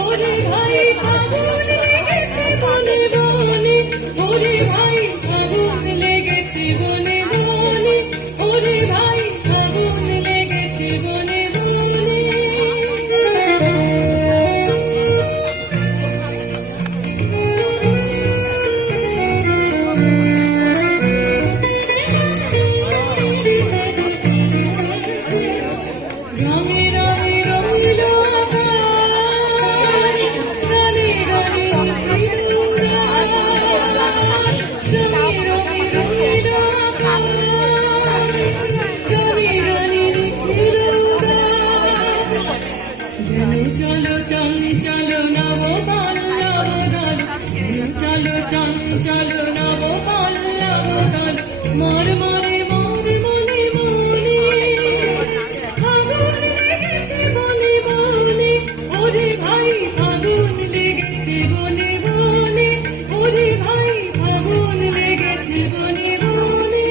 ওরে ভাই ফাগুন লেগেছে বনে বনে, ওরে ভাই ফাগুন লেগেছে বনে বনে, ওরে ভাই ফাগুন লেগেছে বনে বনে। গ্রামে গ্রামে রইল আকাশ, গানে গানে লিখিল উড়াস। গ্রামে গ্রামে রইল আকাশ, গানে গানে লিখিল উড়াস। যেন চলো চঞ্চল নব পল্লব দল, যেন চলো চঞ্চল নব পল্লব দল, মর মরে মরে মনে মনে। ফাগুন লেগেছে বনে বনে, ওরে ভাই ফাগুন লেগেছে বনে বনে, ওরে ভাই ফাগুন লেগেছে বনে বনে।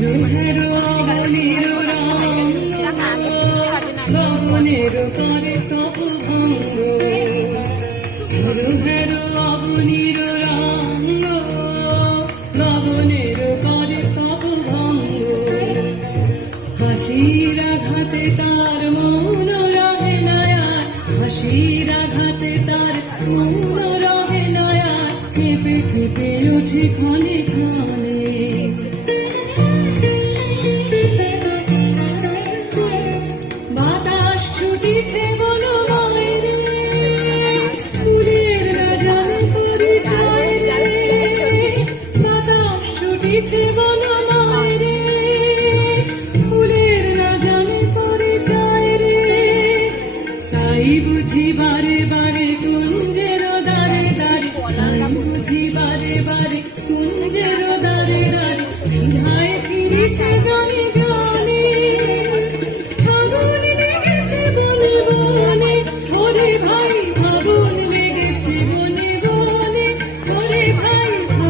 হেরো হেরো অবনীর রঙ্গ, গগনের করে তপু ভঙ্গ। হেরো হেরো অবনীর রঙ্গ, গগনের করে তপু ভঙ্গ। হাসির আঘাতে তার মৌন রহে নয়ার, হাসির আঘাতে তার মৌন রহে নয়ার। কেঁপে কেঁপে ওঠে ক্ষণে